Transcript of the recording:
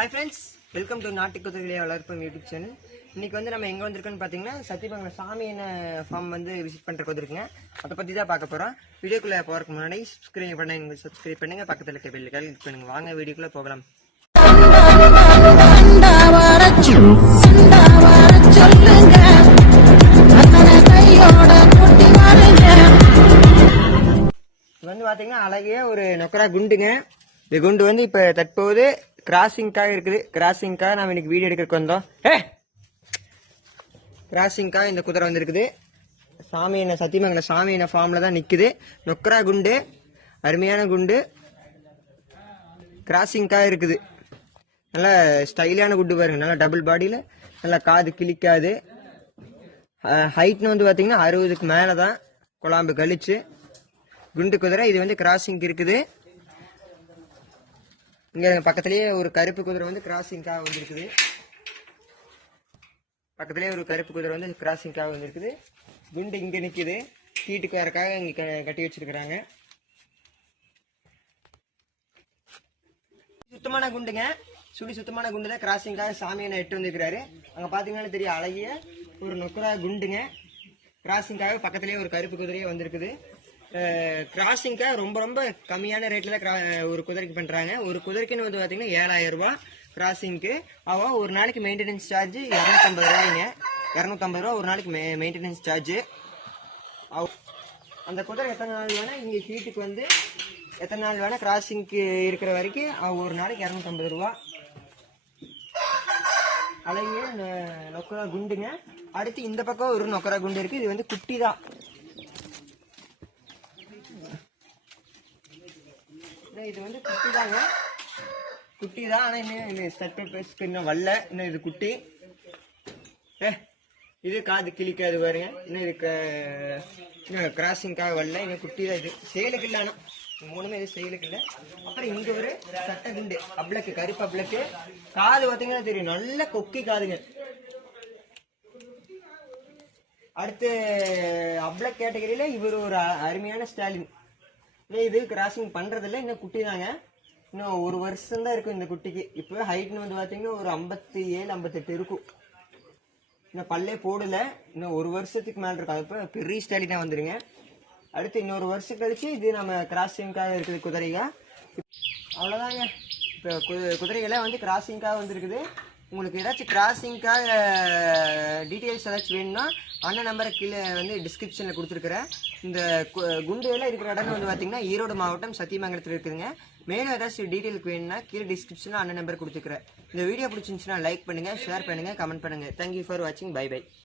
Hi friends, welcome to நாட்டு குதிரைகளை வளர்ப்போம் யூடியூப் சேனல். இன்னைக்கு வந்து நம்ம எங்க வந்திருக்கோம்னு பாத்தீங்கன்னா சத்தியமங்கலம் சாமி என்ன ஃபார்ம் வந்து விசிட் பண்றதுக்கு வந்திருக்கேன். அதை பத்தி தான் பார்க்க போறோம். வீடியோக்குள்ள போறதுக்கு முன்னாடி சப்ஸ்கிரைப் பண்ணுங்க, பக்கத்துல இருக்க பெல் ஐகானை கிளிக் பண்ணுங்க. வாங்க வீடியோக்குள்ள போகலாம். வந்து பாத்தீங்கன்னா அழகிய ஒரு நொக்கரா குண்டுங்க. இந்த குண்டு வந்து இப்ப தற்போது கிராசிங்காக இருக்குது. கிராசிங்காக நாம இன்னைக்கு வீடியோ எடுக்கிறதுக்கு வந்தோம். கிராசிங்காக இந்த குதிரை வந்துருக்குது. சாமி என்ன சத்தியமங்கலம் சாமி என்ன ஃபார்ம்ல தான் நிக்குது. நொக்கரா குண்டு, அருமையான குண்டு, கிராசிங்காக இருக்குது. நல்லா ஸ்டைலான குண்டு பாருங்க. நல்லா டபுள் பாடியில, நல்லா காது கிளிக்காது. ஹைட்னு வந்து பாத்தீங்கன்னா 60க்கு மேலதான். குழாம்பு கழிச்சு குண்டு குதிரை. இது வந்து கிராசிங் இருக்குது. இங்க பக்கத்திலேயே ஒரு கருப்பு குதிரை வந்து கிராசிங்காக வந்திருக்குது. பக்கத்திலேயே ஒரு கருப்பு குதிரை வந்து கிராசிங்காக வந்திருக்குது. குண்டு இங்க நிக்குது. கீட்டுக்கு வரக்காக இங்க கட்டி வச்சிருக்கிறாங்க. சுத்தமான குண்டுங்க. சுத்தமான குண்டு தான் கிராசிங்காக சாமியை எட்டு வந்திருக்கிறாரு. அங்க பாத்தீங்கன்னா தெரியும் அழகிய ஒரு நொக்கரா குண்டுங்க. கிராசிங்காக பக்கத்திலேயே ஒரு கருப்பு குதிரையே வந்திருக்குது. கிராசிங்காக ரொம்ப ரொம்ப கம்மியான ரேட்ல தான் ஒரு குதிரைக்கு பண்றாங்க. ஒரு குதிரைக்குன்னு வந்து பாத்தீங்கன்னா 7000 ரூபாய் கிராசிங்க்கு. அவன் ஒரு நாளைக்கு மெயின்டெனன்ஸ் சார்ஜ் 250 ரூபாய்ங்க. 250 ரூபா ஒரு நாளைக்கு மெயின்டெனன்ஸ் சார்ஜ். அந்த குதிரை எத்தனை நாள் வேணா இங்க ஹீட்டுக்கு வந்து எத்தனை நாள் வேணா கிராசிங்க்கு இருக்கிற வரைக்கும் அவன் ஒரு நாளைக்கு 250 ரூபா. அழகிய நொக்கரா குண்டுங்க. அடுத்து இந்த பக்கம் ஒரு நொக்கரா குண்டு இருக்கு. இது வந்து குட்டி தான். இது வந்து குட்டி தாங்க. குட்டி தான். ஆனா இன்னும் வரல. இன்னும் இது குட்டி. இது காது கிளிக்காது பாருங்க. இன்னும் இது கிராசிங்காக வரல. இன்னும் குட்டி தான். இது செயலுக்கு இல்லை. ஆனா மூணுமே இது செயலுக்கு இல்லை. அப்புறம் இங்க ஒரு சட்டை குண்டு அப்ளக்கு, கருப்பு அப்ளக்கு. காது பார்த்தீங்கன்னா தெரியும், நல்ல கொக்கி காதுங்க. அடுத்து அப்ளக் கேட்டகரியில இவர் ஒரு அருமையான ஸ்டாலின். இது கிராசிங் பண்றதில்ல. இன்னும் குட்டி தாங்க. இன்னும் ஒரு வருஷம் தான் இருக்கும் இந்த குட்டிக்கு. இப்போ ஹைட்னு வந்து பாத்தீங்கன்னா ஒரு 57 58 இருக்கும். இன்னும் பல்லே போடல. இன்னும் ஒரு வருஷத்துக்கு மேல இருக்கும். இப்போ பெரிய ஸ்டாலினா வந்துருங்க. அடுத்து இன்னொரு வருஷம் கழிச்சு இது நம்ம கிராசிங்காக இருக்குது குதிரைங்க. அவ்வளவுதாங்க. இப்போ குதிரைகளை வந்து கிராசிங்காக வந்துருக்குது. உங்களுக்கு ஏதாச்சும் கிராசிங்காக டீட்டெயில்ஸ் ஏதாச்சும் வேணும்னா அண்ணன் நம்பரை கீழே வந்து டிஸ்கிரிப்ஷனில் கொடுத்துருக்குறேன். இந்த குண்டுலாம் இருக்கிற இடம் வந்து பார்த்தீங்கன்னா ஈரோடு மாவட்டம் சத்தியமங்கலத்தில் இருக்குதுங்க. மேலும் ஏதாச்சும் டீட்டெயிலுக்கு வேணும்னா கீழே டிஸ்கிரிப்ஷனில் அண்ணன் நம்பர் கொடுத்துருக்குறேன். இந்த வீடியோ பிடிச்சிருந்துச்சுன்னா லைக் பண்ணுங்கள், ஷேர் பண்ணுங்கள், கமெண்ட் பண்ணுங்கள். தேங்க்யூ ஃபார் வாட்சிங். Bye by.